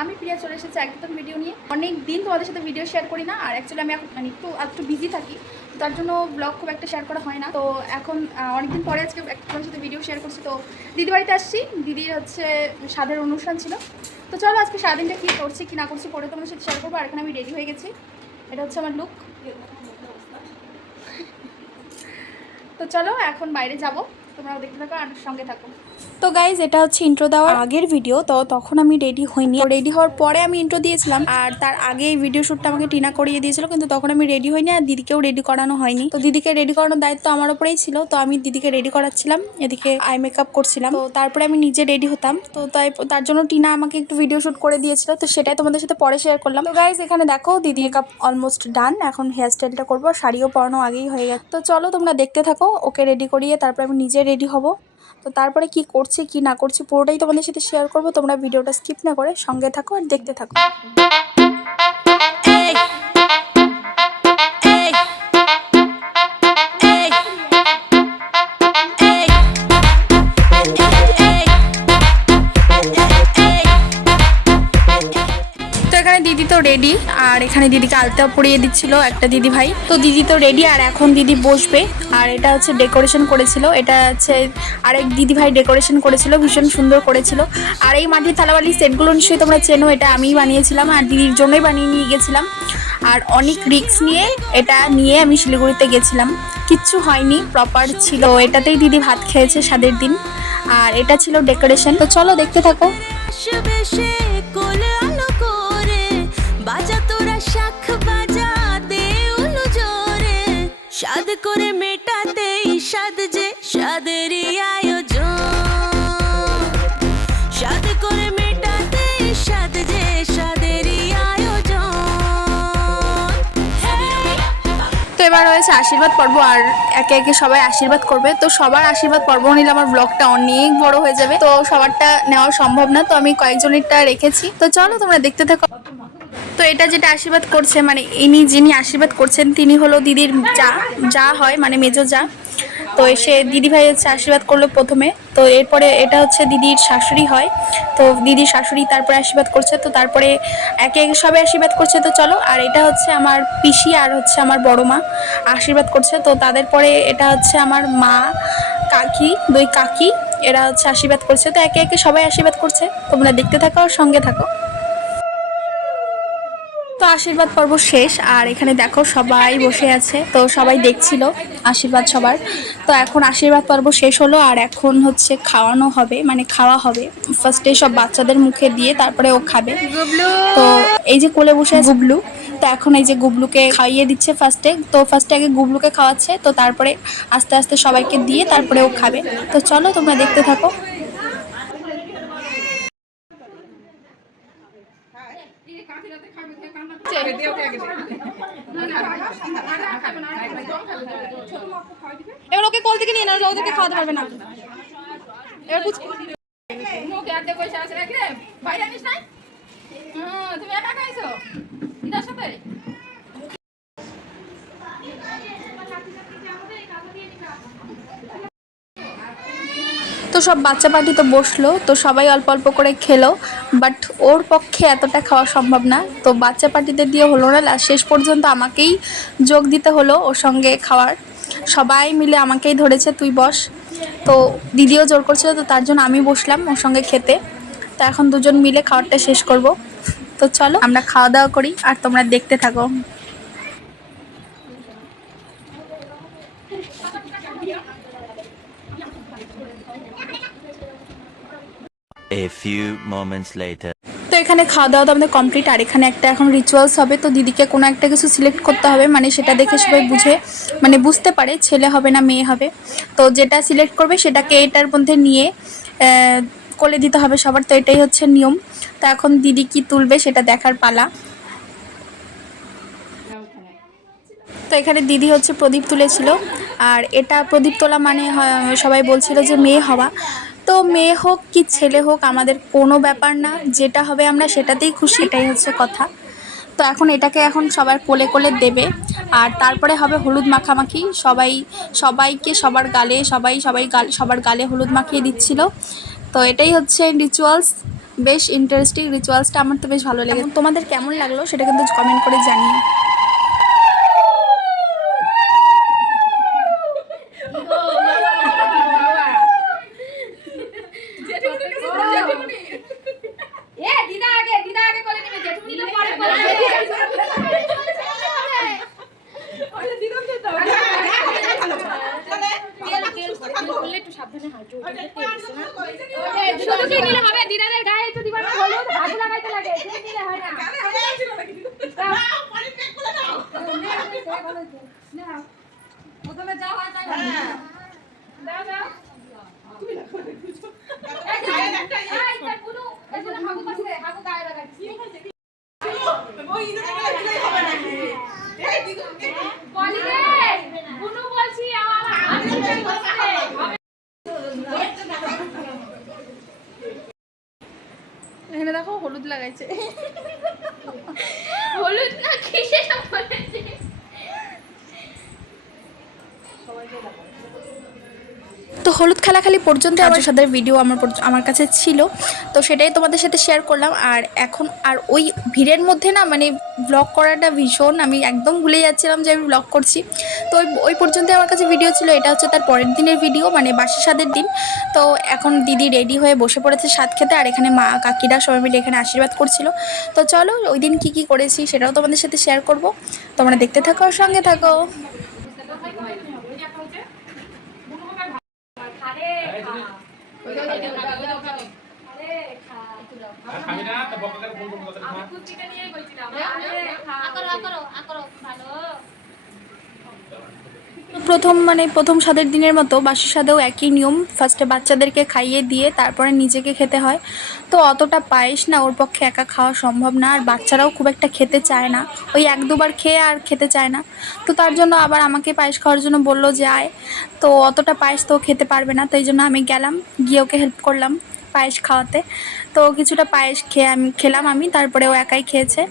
আমি প্রিয়া চলে এসেছি একদম ভিডিও নিয়ে। অনেক দিন তোমাদের সাথে ভিডিও শেয়ার করি না, আর অ্যাকচুয়ালি আমি এখন মানে একটু বিজি থাকি, তার জন্য ব্লগ খুব একটা শেয়ার করা হয় না। তো এখন অনেকদিন পরে আজকে তোমাদের সাথে ভিডিও শেয়ার করছি। তো দিদি বাড়িতে আসছি, দিদির হচ্ছে স্বাদের অনুষ্ঠান ছিল। তো চলো আজকে সারাদিনটা কী করছি কী না করছি পরে তোমাদের সাথে শেয়ার করবো। আর এখানে আমি রেডি হয়ে গেছি, এটা হচ্ছে আমার লুক। তো চলো এখন বাইরে যাবো, তোমরাও দেখতে থাকো আর সঙ্গে থাকো। তো গাইজ এটা হচ্ছে ইন্ট্রো দেওয়ার আগের ভিডিও। তো তখন আমি রেডি হইনি, রেডি হওয়ার পরে আমি ইন্ট্রো দিয়েছিলাম। আর তার আগে এই ভিডিও শ্যুটটা আমাকে টিনা করিয়ে দিয়েছিল, কিন্তু তখন আমি রেডি হইনি আর দিদিকেও রেডি করানো হয়নি। তো দিদিকে রেডি করানোর দায়িত্ব আমার উপরেই ছিল। তো আমি দিদিকে রেডি করাচ্ছিলাম, এদিকে আই মেকআপ করছিলাম। তো তারপরে আমি নিজে রেডি হতাম। তো তার জন্য টিনা আমাকে একটু ভিডিও শ্যুট করে দিয়েছিল। তো সেটাই তোমাদের সাথে পরে শেয়ার করলাম। তো গাইজ এখানে দেখো দিদি মেকআপ অলমোস্ট ডান। এখন হেয়ার স্টাইলটা করবো, শাড়িও পরানো আগেই হয়ে গেছে। তো চলো তোমরা দেখতে থাকো, ওকে রেডি করিয়ে তারপরে আমি নিজে রেডি হব। তো তারপরে কি করছি কি না করছি পুরোটাই তোমাদের সাথে শেয়ার করব। তোমরা ভিডিওটা স্কিপ না করে সঙ্গে থাকো আর দেখতে থাকো। তো এখানে দিদি তো রেডি, আর এখানে দিদিকে আলতা পরিয়ে দিচ্ছিল একটা দিদি ভাই। তো দিদি তো রেডি, আর এখন দিদি বসবে। আর এটা হচ্ছে ডেকোরেশন করেছিল, এটা হচ্ছে আরেক দিদি ভাই ডেকোরেশন করেছিল, ভীষণ সুন্দর করেছিল। আর এই মাটির থালাবালি সেটগুলো নিশ্চয়ই তোমরা চেনো, এটা আমিই বানিয়েছিলাম আর দিদির জন্যই বানিয়ে নিয়ে গেছিলাম। আর অনেক রিস্ক নিয়ে এটা নিয়ে আমি শিলিগুড়িতে গেছিলাম, কিচ্ছু হয়নি, প্রপার ছিল। এটাতেই দিদি ভাত খেয়েছে স্বাদের দিন। আর এটা ছিল ডেকোরেশন। তো চলো দেখতে থাকো। সাদ করে মেটাতে সাদ যে সাদেরই আয়োজন, সাদ করে মেটাতে সাদ যে সাদেরই আয়োজন। তো এবার হয়েছে আশীর্বাদ পর্ব, আর একে একে সবাই আশীর্বাদ করবে। তো সবার আশীর্বাদ পর্ব নিলে আমার ব্লগটা অনেক বড় হয়ে যাবে, তো সবারটা নেওয়া সম্ভব না। তো আমি কয়েকজনেরটা রেখেছি। তো চলো তোমরা দেখতে থাকো। তো এটা যেটা আশীর্বাদ করছে, মানে যিনি আশীর্বাদ করছেন তিনি হলো দিদির যা হয়, মানে মেজো যা। তো এসে দিদি ভাই হচ্ছে আশীর্বাদ করলো প্রথমে। তো এরপরে এটা হচ্ছে দিদির শাশুড়ি হয়। তো দিদির শাশুড়ি তারপরে আশীর্বাদ করছে। তো তারপরে একে একে সবাই আশীর্বাদ করছে। তো চলো, আর এটা হচ্ছে আমার পিসি আর হচ্ছে আমার বড় মা আশীর্বাদ করছে। তো তাদের পরে এটা হচ্ছে আমার মা, কাকি, দুই কাকি, এরা হচ্ছে আশীর্বাদ করছে। তো একে একে সবাই আশীর্বাদ করছে, তোমরা দেখতে থাকো আর সঙ্গে থাকো। তো আশীর্বাদ পর্ব শেষ, আর এখানে দেখো সবাই বসে আছে। তো সবাই দেখছিল আশীর্বাদ সবার। তো এখন আশীর্বাদ পর্ব শেষ হলো, আর এখন হচ্ছে খাওয়ানো হবে, মানে খাওয়া হবে। ফার্স্টে সব বাচ্চাদের মুখে দিয়ে তারপরে ও খাবে। তো এই যে কোলে বসে আছে গুবলু, তো এখন এই যে গুবলুকে খাইয়ে দিচ্ছে ফার্স্টে। তো ফার্স্টে আগে গুবলুকে খাওয়াচ্ছে, তো তারপরে আস্তে আস্তে সবাইকে দিয়ে তারপরে ও খাবে। তো চলো তোমরা দেখতে থাকো। এবার ওকে কোল থেকে নিয়ে নাও, ওদেরকে খাওয়াতে পারবে না। এবার তুমি একা খাইছো এটার সাথে? তো সব বাচ্চা পার্টি তো বসলো, তো সবাই অল্প অল্প করে খেলো, বাট ওর পক্ষে এতটা খাওয়া সম্ভব না। তো বাচ্চা পার্টিতে দিয়ে হলো না, শেষ পর্যন্ত আমাকেই যোগ দিতে হলো ওর সঙ্গে খাওয়ার। সবাই মিলে আমাকেই ধরেছে তুই বস। তো দিদিও জোর করছিল, তো তার জন্য আমি বসলাম ওর সঙ্গে খেতে। তো এখন দুজন মিলে খাওয়ারটা শেষ করব। তো চলো আমরা খাওয়া দাওয়া করি আর তোমরা দেখতে থাকো। A few moments later. তো এখানে খাওয়া দাওয়া তো আমাদের কমপ্লিট, আর এখানে একটা এখন রিচুয়ালস হবে। তো দিদিকে কোনো একটা কিছু সিলেক্ট করতে হবে, মানে সেটা দেখে সবাই মানে বুঝতে পারে ছেলে হবে না মেয়ে হবে। তো যেটা সিলেক্ট করবে সেটাকে এটার মধ্যে নিয়ে কোলে দিতে হবে সবার। তো এটাই হচ্ছে নিয়ম। তো এখন দিদি কি তুলবে সেটা দেখার পালা। তো এখানে দিদি হচ্ছে প্রদীপ তুলেছিল, আর এটা প্রদীপ তোলা মানে সবাই বলছিল যে মেয়ে হওয়া। তো মেয়ে হোক কি ছেলে হোক আমাদের কোনো ব্যাপার না, যেটা হবে আমরা সেটাতেই খুশি, এটাই হচ্ছে কথা। তো এখন এটাকে এখন সবার কোলে কোলে দেবে, আর তারপরে হবে হলুদ মাখামাখি। সবাইকে সবার গালে সবার গালে হলুদ মাখিয়ে দিচ্ছিল। তো এটাই হচ্ছে রিচুয়ালস। বেশ ইন্টারেস্টিং রিচুয়ালসটা, আমার তো বেশ ভালো লেগেছে। তোমাদের কেমন লাগলো সেটা কিন্তু কমেন্ট করে জানিও। শুধু কি নিলে হবে? দিদাদের গায়ে তো দিবার হলুদ হাগু লাগাইতে লাগে, সেই নিলে হয় না। প্রথমে যা হয় তাই হবে। দাও দাও। এই তার বুনু, এই যে হাগু করছে, হাগু গায়ে লাগাইছে। বলি রে, বুনু বলছি আমার এখানে দেখো হলুদ লাগাইছে। হলুদ না কি সেটা বলেছে। তো হলুদ খেলাখালি পর্যন্ত আমার সাথে ভিডিও আমার কাছে ছিল, তো সেটাই তোমাদের সাথে শেয়ার করলাম। আর এখন আর ওই ভিড়ের মধ্যে না মানে ব্লগ করাটা ভীষণ, আমি একদম ভুলে যাচ্ছিলাম যে আমি ব্লগ করছি। তো ওই পর্যন্ত আমার কাছে ভিডিও ছিল। এটা হচ্ছে তার পরের দিনের ভিডিও, মানে বাসি স্বাদের দিন। তো এখন দিদি রেডি হয়ে বসে পড়েছে স্বাদ খেতে, আর এখানে মা কাকিরা সবাই মিলে এখানে আশীর্বাদ করছিল। তো চলো ওই দিন কী কী করেছি সেটাও তোমাদের সাথে শেয়ার করব, তোমরা দেখতে থাকো আর সঙ্গে থাকো। প্রথম স্বাদের দিনের মতো বাসি স্বাদেও একই নিয়ম, ফার্স্টে বাচ্চাদেরকে খাইয়ে দিয়ে তারপরে নিজেকে খেতে হয়। তো অতটা পায়েস না ওর পক্ষে একা খাওয়া সম্ভব না, আর বাচ্চারাও খুব একটা খেতে চায় না, ওই 1-2 বার খেয়ে আর খেতে চায় না। তো তার জন্য আবার আমাকে পায়েস খাওয়ার জন্য বললো যে আয়, তো অতটা পায়েস তো খেতে পারবে না, তো এই জন্য আমি গেলাম, গিয়ে ওকে হেল্প করলাম পায়েস খাওয়াতে। তো কিছুটা পায়েস খেলাম আমি, তারপরে ও একাই খেয়েছে।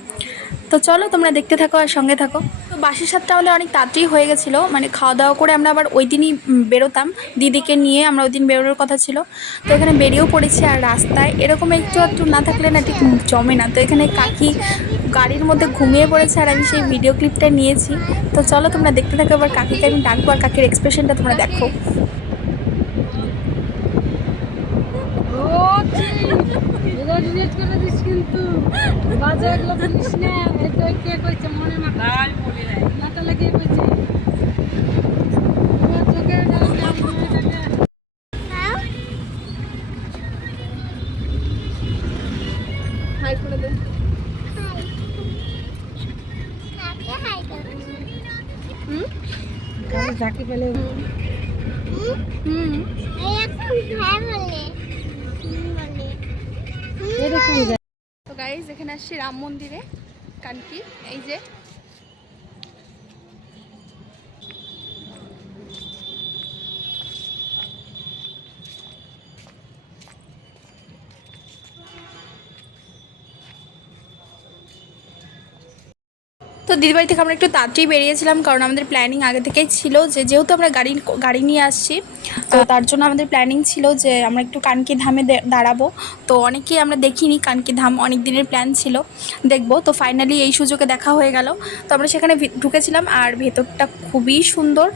তো চলো তোমরা দেখতে থাকো আর সঙ্গে থাকো। তো বাসি স্বাদটা আমাদের অনেক তাড়াতাড়ি হয়ে গেছিলো, মানে খাওয়া দাওয়া করে আমরা আবার ওই দিনই বেরোতাম, দিদিকে নিয়ে আমরা ওই দিন বেরোনোর কথা ছিল। তো এখানে বেরিয়েও পড়েছি, আর রাস্তায় এরকম একটু না থাকলে না ঠিক জমে না। তো এখানে কাকি গাড়ির মধ্যে ঘুমিয়ে পড়েছে, আর আমি সেই ভিডিও ক্লিপটা নিয়েছি। তো চলো তোমরা দেখতে থাকো, এবার কাকিকে আমি ডাকবো, আর কাকির এক্সপ্রেশনটা তোমরা দেখো। কিন্তু বাজে এগুলো বলিস না, এটা কে কইছে মনে মাথা আমি বলি নাই, মাথা লাগিয়ে কইছে হাই করে দে। ঝাঁকি ফেলে তো গাইজ এখানে আসছি রাম মন্দিরে, কানকি এই যে। তো দিদিবাড়ি থেকে আমরা একটু তাড়াতাড়ি বেরিয়েছিলাম, কারণ আমাদের প্ল্যানিং আগে থেকেই ছিল যে যেহেতু আমরা গাড়ি নিয়ে আসছি, তো তার জন্য আমাদের প্ল্যানিং ছিল যে আমরা একটু কানকি ধামে দাঁড়াবো। তো অনেকেই আমরা দেখিনি কানকি ধাম, অনেক দিনের প্ল্যান ছিল দেখবো, তো ফাইনালি এই সুযোগে দেখা হয়ে গেল। তো আমরা সেখানে ঢুকেছিলাম, আর ভেতরটা খুবই সুন্দর।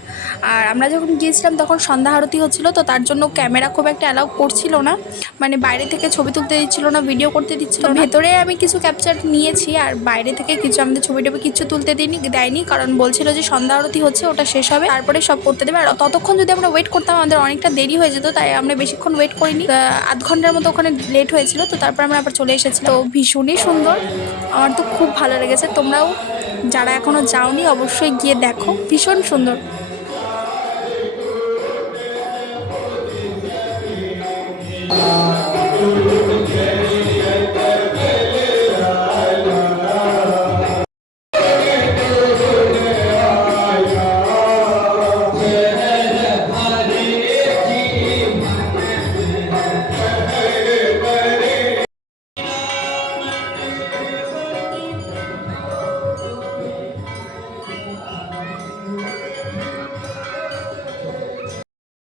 আর আমরা যখন গিয়েছিলাম তখন সন্ধ্যা আরতি হচ্ছিলো, তো তার জন্য ক্যামেরা খুব একটা অ্যালাউ করছিল না, মানে বাইরে থেকে ছবি তুলতে দিচ্ছিল না, ভিডিও করতে দিচ্ছিল না। ভেতরে আমি কিছু ক্যাপচার নিয়েছি, আর বাইরে থেকে কিছু আমাদের ছবি কিছু তুলতে দেয়নি, কারণ বলছিল যে সন্ধ্যা আরতি হচ্ছে, ওটা শেষ হবে তারপরে সব করতে দেবে। আর ততক্ষণ যদি আমরা ওয়েট করতাম আমাদের অনেকটা দেরি হয়ে যেত, তাই আমরা বেশিক্ষণ ওয়েট করিনি, আধ ঘন্টার মতো ওখানে লেট হয়েছিল। তো তারপর আমরা আবার চলে এসেছিলাম। তো ভীষণই সুন্দর, আমার তো খুব ভালো লেগেছে। তোমরাও যারা এখনো যাওনি অবশ্যই গিয়ে দেখো, ভীষণ সুন্দর।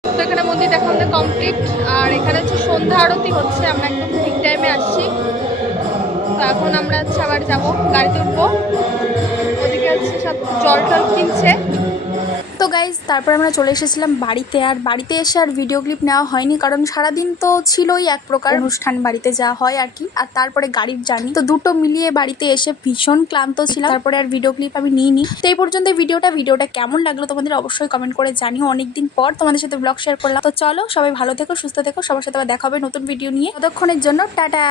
তো এখানে মন্দির দেখা আমাদের কমপ্লিট, আর এখানে হচ্ছে সন্ধ্যা আরতি হচ্ছে, আমরা একদম ঠিক টাইমে নেমে আসছি। তো এখন আমরা হচ্ছে আবার যাবো, গাড়িতে উঠবো। ওদিকে হচ্ছে সব জল টল কিনছে। তো গাইজ তারপর আমরা চলে এসেছিলাম বাড়িতে। আর বাড়িতে এসে আর ভিডিও ক্লিপ নেওয়া হয়নি, কারণ সারাদিন তো ছিলই এক প্রকার অনুষ্ঠান, বাড়িতে যাওয়া হয় আর কি, আর তারপরে গাড়ির জার্নি, তো দুটো মিলিয়ে বাড়িতে এসে ভীষণ ক্লান্ত ছিলাম। তারপরে আর ভিডিও ক্লিপ আমি নিইনি। তো এই পর্যন্ত ভিডিওটা কেমন লাগলো তোমাদের অবশ্যই কমেন্ট করে জানিও। অনেকদিন পর তোমাদের সাথে ব্লগ শেয়ার করলাম। তো চলো সবাই ভালো থেকো, সুস্থ থেকো, সবার সাথে আবার দেখা হবে নতুন ভিডিও নিয়ে। ততক্ষণের জন্য টাটা।